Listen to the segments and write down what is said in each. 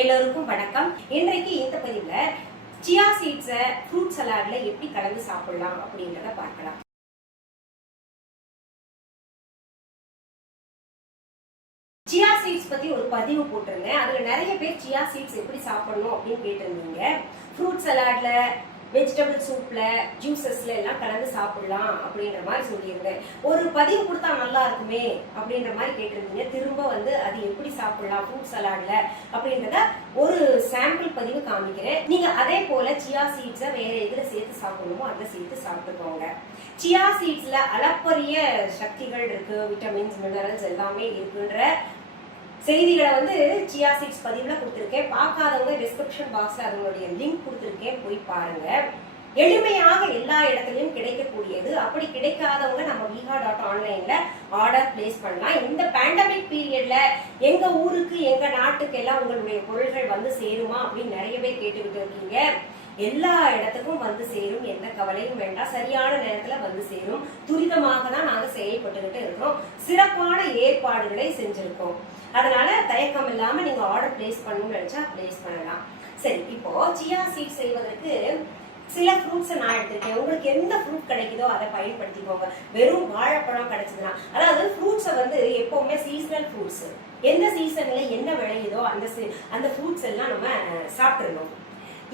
எல்லோருக்கும் வணக்கம். இன்றைக்கு இந்த பதிவுல சியா சீட்ஸை ஃப்ரூட் சலாட்ல எப்படி கலந்து சாப்பிடலாம் அப்படின்றத பார்க்கலாம். சியா சீட்ஸ் பத்தி ஒரு பதிவு போட்டிருந்தேன். அதுல நிறைய பேர் சியா சீட்ஸ் எப்படி சாப்பிடணும் அப்படின்னு கேட்டிருந்தீங்க. ஃப்ரூட் சலாட்ல, வெஜிடபிள் சூப்ல, ஜூசஸ்ல எல்லாம் கலந்து சாப்பிடலாம் அப்படின்ற மாதிரி சொல்லியிருந்தேன். ஒரு பதிவு கொடுத்தா நல்லா இருக்குமே அப்படின்ற மாதிரி கேட்டிருந்தீங்க. திரும்ப அது எப்படி சாப்பிடலாம் ஃப்ரூட் சலாட்ல அப்படின்றத ஒரு சாம்பிள் பதிவு காமிக்கிறேன். நீங்க அதே போல சியா சீட்ஸை வேற எதுல சேர்த்து சாப்பிடணுமோ அதை சேர்த்து சாப்பிட்டுக்கோங்க. சியா சீட்ஸ்ல அளப்பரிய சக்திகள் இருக்கு, விட்டமின்ஸ், மினரல்ஸ் எல்லாமே இருக்குன்ற செய்திகளை சியா சீட்ஸ் பதிவுல கொடுத்துருக்கேன். பார்க்காதவங்க டிஸ்கிரிப்ஷன் பாக்ஸ்ல அதனுடைய லிங்க் கொடுத்துருக்கேன், போய் பாருங்க. எளிமையாக எல்லா இடத்துலயும் கிடைக்கக்கூடியது. அப்படி கிடைக்காதவங்க நம்ம viha.online ஆர்டர் பிளேஸ் பண்ணலாம். இந்த பேண்டமிக் பீரியட்ல எங்க ஊருக்கு எங்க நாட்டுக்கு எல்லாம் உங்களுடைய பொருள்கள் சேருமா அப்படின்னு நிறைய பேர் கேட்டுக்கிட்டு இருக்கீங்க. எல்லா இடத்துக்கும் சேரும், எந்த கவலையும் வேண்டாம். சரியான நேரத்துல சேரும். துரிதமாக தான் நாங்க செயல்பட்டுக்கிட்டு இருக்கிறோம். சிறப்பான ஏற்பாடுகளை செஞ்சிருக்கோம். அதனால தயக்கம் இல்லாம நீங்க ஆர்டர் பிளேஸ் பண்ணணும்னு நினைச்சா பிளேஸ் பண்ணலாம். சரி, இப்போ சியா சீட் செய்வதற்கு சில ஃப்ரூட்ஸை நான் எடுத்திருக்கேன். உங்களுக்கு எந்த ஃப்ரூட் கிடைக்குதோ அதை பயன்படுத்திக்கோங்க. வெறும் வாழைப்பழம் கிடைச்சதுன்னா, அதாவது ஃப்ரூட்ஸை எப்பவுமே சீசனல் ஃப்ரூட்ஸ், எந்த சீசன்ல என்ன விளையுதோ அந்த ஃப்ரூட்ஸ் எல்லாம் நம்ம சாப்பிடணும்.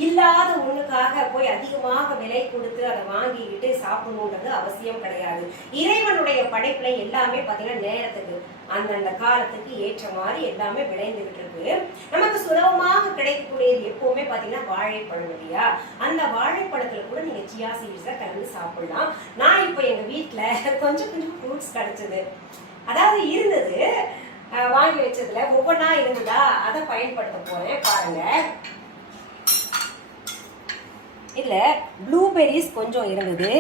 இல்லாத ஒண்ணுக்காக போய் அதிகமாக விலை கொடுத்து அதை வாங்கிக்கிட்டு சாப்பிடணுன்றது அவசியம் கிடையாது. இறைவனுடைய படைப்புல எல்லாமே பாத்தீங்கன்னா நேரத்துக்கு அந்தந்த காலத்துக்கு ஏற்ற மாதிரி எல்லாமே விளைந்துகிட்டு இருக்கு. நமக்கு சுலபமாக கிடைக்கக்கூடியது எப்பவுமே பாத்தீங்கன்னா வாழைப்பழம் இல்லையா? அந்த வாழைப்பழத்துல கூட நீங்க சியா சீட்ஸை கலந்து சாப்பிடலாம். நான் இப்போ எங்க வீட்டுல கொஞ்சம் ஃப்ரூட்ஸ் கிடைச்சது, அதாவது இருந்தது, வாங்கி வச்சதுல ஒவ்வொன்றா இருந்ததா, அதை பயன்படுத்த போறேன். பாருங்க, இதுல ப்ளூபெரிஸ் கொஞ்சம் இருந்தது,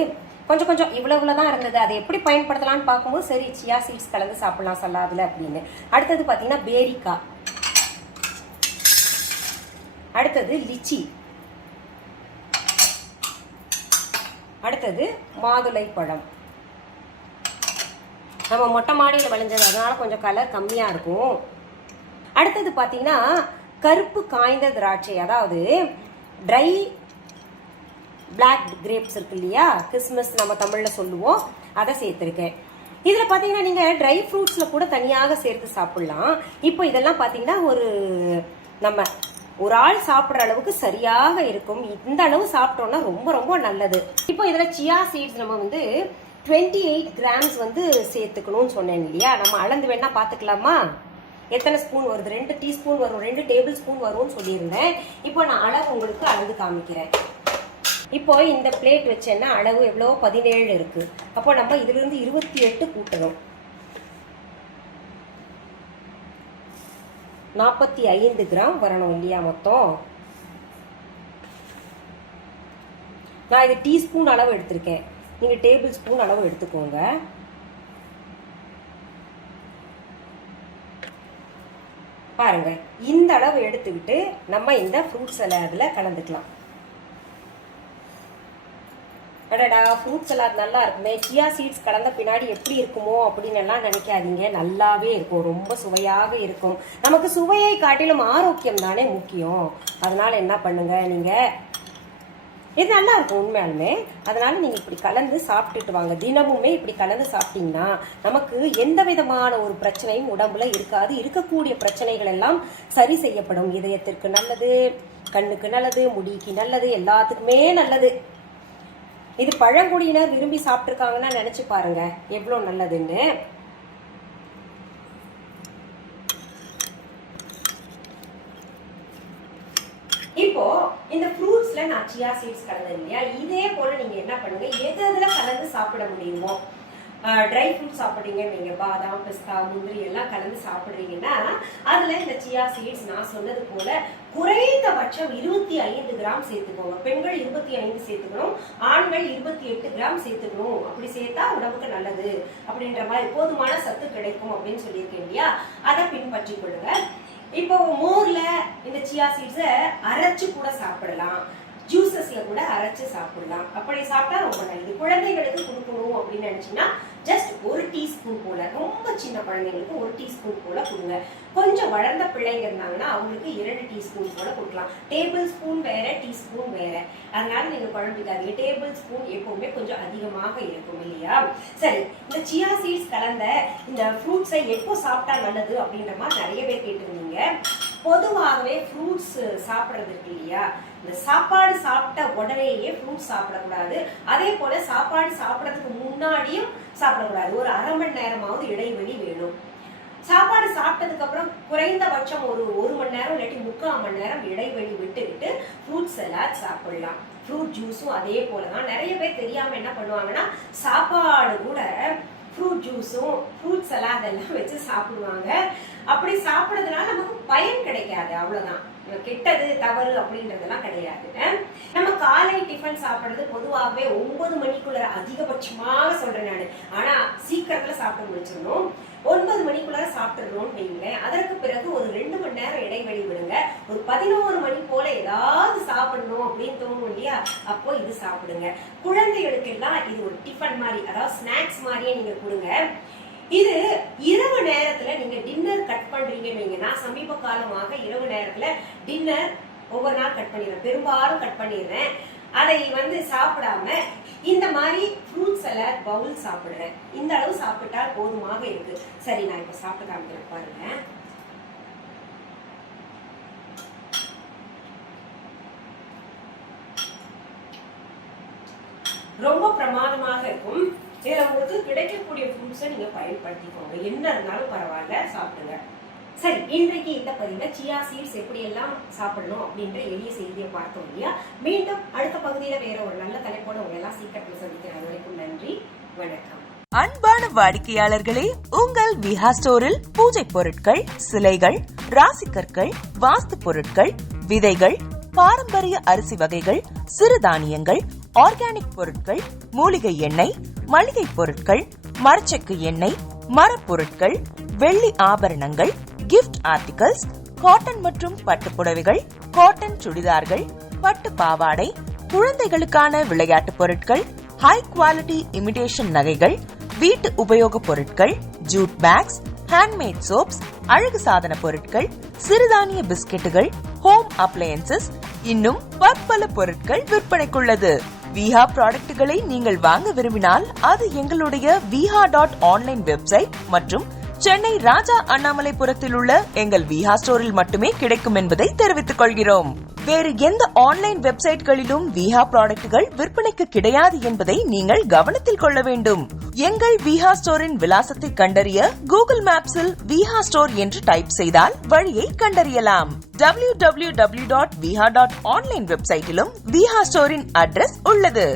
கொஞ்சம் இவ்வளவுதான் இருந்தது. அதை எப்படி பயன்படுத்தலாம்னு பார்க்கும்போது சரி சியா சீட்ஸ் கலந்து சாப்பிடலாம் சலாதுல அப்படின்னு. அடுத்தது பாத்தீங்கன்னா பேரிக்கா, அடுத்தது லிச்சி, அடுத்தது மாதுளை பழம். நம்ம மொட்டை மாடியில் விளைஞ்சது, அதனால கொஞ்சம் கலர் கம்மியா இருக்கும். அடுத்தது பாத்தீங்கன்னா கருப்பு காய்ந்த திராட்சை, அதாவது ட்ரை பிளாக் கிரேப்ஸ் இருக்கு இல்லையா, கிறிஸ்மஸ் நம்ம தமிழ்ல சொல்லுவோம், அதை சேர்த்திருக்கேன். இதுல பாத்தீங்கன்னா நீங்க ட்ரை ஃப்ரூட்ஸ்ல கூட தனியாக சேர்த்து சாப்பிடலாம். இப்போ இதெல்லாம் பாத்தீங்கன்னா நம்ம ஒரு ஆள் சாப்பிட்ற அளவுக்கு சரியாக இருக்கும். இந்த அளவு சாப்பிட்டோம்னா ரொம்ப ரொம்ப நல்லது. இப்போ இதுல சியா சீட்ஸ் நம்ம 28 கிராம்ஸ் சேர்த்துக்கணும்னு சொன்னேன் இல்லையா? நம்ம அளந்து வேணா பாத்துக்கலாமா? எத்தனை ஸ்பூன் வருது? 2 டீஸ்பூன் வரும், 2 டேபிள் ஸ்பூன் வரும்னு சொல்லியிருந்தேன். இப்போ நான் அளவு உங்களுக்கு அளந்து காமிக்கிறேன். இப்போ இந்த பிளேட் வச்சேன்னா அளவு எவ்வளோ 17 இருக்கு. அப்போ நம்ம இதுல இருந்து 28 கூட்டணும். 45 கிராம் வரணும் இல்லையா மொத்தம்? நான் இது டீஸ்பூன் அளவு எடுத்திருக்கேன், நீங்க டேபிள் ஸ்பூன் அளவு எடுத்துக்கோங்க. பாருங்க, இந்த அளவு எடுத்துக்கிட்டு நம்ம இந்த ஃப்ரூட் சலாட்ல கலந்துக்கலாம். அடடா, ஃப்ரூட் சலாட் நல்லா இருக்குமே, சியா சீட்ஸ் கலந்த பின்னாடி எப்படி இருக்குமோ அப்படின்னு எல்லாம் நினைக்காதீங்க. நல்லாவே இருக்கும், ரொம்ப சுவையாக இருக்கும். நமக்கு சுவையை காட்டிலும் ஆரோக்கியம் தானே முக்கியம். அதனால என்ன பண்ணுங்க, நீங்க இது நல்லா இருக்கும் உண்மையாலுமே. அதனால நீங்க இப்படி கலந்து சாப்பிட்டுட்டு வாங்க. தினமுமே இப்படி கலந்து சாப்பிட்டீங்கன்னா நமக்கு எந்த விதமான ஒரு பிரச்சனையும் உடம்புல இருக்காது. இருக்கக்கூடிய பிரச்சனைகள் எல்லாம் சரி செய்யப்படும். இதயத்திற்கு நல்லது, கண்ணுக்கு நல்லது, முடிக்கு நல்லது, எல்லாத்துக்குமே நல்லது. இது பழங்குடியினர் விரும்பி சாப்பிட்டுருக்காங்கன்னா நினைச்சு பாருங்க எவ்வளவு நல்லதுன்னு. இப்போ இந்த ஃப்ரூட்ஸ்ல நான் சியா சீட்ஸ் கலந்தேன் இல்லையா? இதே போல நீங்க என்ன பண்ணுங்க, எதுல கலந்து சாப்பிட முடியுமோ, ட்ரை ஃப்ரூட் சாப்பிட்றீங்கன்னு நீங்க பாதாம், பிஸ்தா, முந்திரி எல்லாம் கலந்து சாப்பிட்றீங்கன்னா அதுல இந்த சியா சீட்ஸ் நான் சொன்னது போல குறைந்தபட்சம் 25 கிராம் சேர்த்துக்கோங்க. பெண்கள் 25 சேர்த்துக்கணும், ஆண்கள் 28 கிராம் சேர்த்துக்கணும். அப்படி சேர்த்தா உடம்புக்கு நல்லது அப்படின்ற மாதிரி போதுமான சத்து கிடைக்கும் அப்படின்னு சொல்லியிருக்கேன் இல்லையா? அதை பின்பற்றி கொள்ளுங்க. இப்போ மோர்ல இந்த சியா சீட்ஸை அரைச்சு கூட சாப்பிடலாம், ஜூசஸ்ல கூட அரைச்சு சாப்பிடலாம். அப்படி சாப்பிட்டா ரொம்ப நல்லது. குழந்தைகளுக்கு கொடுக்கணும் அப்படின்னு நினைச்சீங்கன்னா ஜஸ்ட் 1 டீஸ்பூன் போல, ரொம்ப சின்ன குழந்தைங்களுக்கு 1 டீஸ்பூன் போல கொடுங்க. கொஞ்சம் வளர்ந்த பிள்ளைங்க இருந்தாங்கன்னா அவங்களுக்கு 2 டீஸ்பூன் போல கொடுக்கலாம். டேபிள் ஸ்பூன் வேற, டீஸ்பூன் வேற. அதனால நீங்க குழம்பிக்காதீங்க. டேபிள் ஸ்பூன் எப்பவுமே கொஞ்சம் அதிகமாக இருக்கும் இல்லையா? சரி, இந்த சியா சீட்ஸ் கலந்த இந்த ஃப்ரூட்ஸை எப்போ சாப்பிட்டா நல்லது அப்படின்ற மாதிரி நிறைய பேர் கேட்டிருந்தீங்க. பொதுவாகவே ஃப்ரூட்ஸ் சாப்பிட்றது இருக்கு இல்லையா, இந்த சாப்பாடு சாப்பிட்ட உடனேயே ஃப்ரூட்ஸ் சாப்பிடக்கூடாது. அதே போல சாப்பாடு சாப்பிட்றதுக்கு முன்னாடியும் சாப்பிடக்கூடாது. ஒரு அரை மணி நேரமாவது இடைவெளி வேணும். சாப்பாடு சாப்பிட்டதுக்கு அப்புறம் குறைந்தபட்சம் ஒரு 1 மணி நேரம் இல்லாட்டி 3/4 மணி நேரம் இடைவெளி விட்டுக்கிட்டு ஃப்ரூட் சலாட் சாப்பிடலாம். ஃப்ரூட் ஜூஸும் அதே போலதான். நிறைய பேர் தெரியாம என்ன பண்ணுவாங்கன்னா சாப்பாடு கூட ஃப்ரூட் ஜூஸும் ஃப்ரூட் சலாட் எல்லாம் வச்சு சாப்பிடுவாங்க. அப்படி சாப்பிடுறதுனால நமக்கு பயன் கிடைக்காது, அவ்வளவுதான். கெட்டது தவறு அப்படின்றதெல்லாம் கிடையாது. நம்ம காலை டிஃபன் சாப்பிடுறது பொதுவாகவே 9 மணிக்குள்ள அதிகபட்சமாக சொல்றேன் நானு. ஆனா சீக்கிரத்துல சாப்பிட்டு முடிச்சிடணும். 9 மணிக்குள்ள சாப்பிட்டுறோம்னு வைங்களேன். அதற்கு பிறகு ஒரு 2 மணி நேரம் இடைவெளி விடுங்க. ஒரு 11 மணி போல ஏதாவது சாப்பிடணும் அப்படின்னு தோணும் இல்லையா, அப்போ இது சாப்பிடுங்க. குழந்தைகளுக்கு எல்லாம் இது ஒரு டிஃபன் மாதிரி, அதாவது ஸ்நாக்ஸ் மாதிரியே நீங்க கொடுங்க. இது இரவு நேரத்துல நீங்க டின்னர் கட் பண்றீங்க. நான் சமீப காலமாக இரவு நேரத்துல டின்னர் ஒவ்வொரு நாள் கட் பண்ணிடுறேன், பெரும்பாலும் கட் பண்ணிடுறேன். அதை சாப்பிடாம இந்த மாதிரி ஃப்ரூட் சலாட் பவுல் சாப்பிடுறேன். இந்த அளவு சாப்பிட்டா போதுமாக இருக்கு. சரி, நான் இப்ப சாப்பிட்டு காமிக்கிறேன் பாருங்க. ரொம்ப பிரமாதமாக இருக்கும். இதுல உங்களுக்கு கிடைக்கக்கூடிய ஃப்ரூட்ஸை நீங்க பயன்படுத்திக்கோங்க. என்ன இருந்தாலும் பரவாயில்ல, சாப்பிடுங்க. சரி, இன்றைக்கு இந்த பதிவுல சியா சீட்ஸ் எப்படி எல்லாம் சாப்பிடணும் அப்படின்ற எளிய செய்தியை பார்த்தோம் இல்லையா? மீண்டும் அடுத்த பகுதியில வேற ஒரு நல்ல தலைப்போட உங்களை எல்லாம் சீக்கிரத்தில் சந்திக்கிறேன். வரைக்கும் நன்றி, வணக்கம். அன்பான வாடிக்கையாளர்களே, உங்கள் விஹா ஸ்டோரில் பூஜை பொருட்கள், சிலைகள், ராசிக்கற்கள், வாஸ்து பொருட்கள், விதைகள், பாரம்பரிய அரிசி வகைகள், சிறுதானியங்கள், ஆர்கானிக் பொருட்கள், மூலிகை எண்ணெய், மளிகை பொருட்கள், மரச்செக்கு எண்ணெய், மரப்பொருட்கள், வெள்ளி ஆபரணங்கள், கிஃப்ட் ஆர்டிகல்ஸ், காட்டன் மற்றும் பட்டு புடவைகள், காட்டன் சுடிதார்கள், பட்டு பாவாடை, குழந்தைகளுக்கான விளையாட்டு பொருட்கள், ஹை குவாலிட்டி இமிடேஷன் நகைகள், வீட்டு உபயோக பொருட்கள், ஜூட் பேக்ஸ், ஹேண்ட்மேட் சோப்ஸ், அழகு சாதன பொருட்கள், சிறுதானிய பிஸ்கெட்டுகள், ஹோம் அப்ளையன்சஸ், இன்னும் பற்பல பொருட்கள் விற்பனைக்குள்ளது. விஹா ப்ராடக்ட்களை நீங்கள் வாங்க விரும்பினால் அது எங்களுடைய viha.online வெப்சைட் மற்றும் சென்னை ராஜா அண்ணாமலைபுரத்தில் உள்ள எங்கள் விஹா ஸ்டோரில் மட்டுமே கிடைக்கும் என்பதை தெரிவித்துக் கொள்கிறோம். வேறு எந்த ஆன்லைன் வெப்சைட்களிலும் விஹா ப்ராடக்ட்கள் விற்பனைக்கு கிடையாது என்பதை நீங்கள் கவனத்தில் கொள்ள வேண்டும். எங்கள் விஹா ஸ்டோரின் விலாசத்தை கண்டறிய கூகுள் மேப்ஸில் விஹா ஸ்டோர் என்று டைப் செய்தால் வழியை கண்டறியலாம். www.viha.online வெப்சைட்டிலும் விஹா ஸ்டோரின் அட்ரஸ் உள்ளது.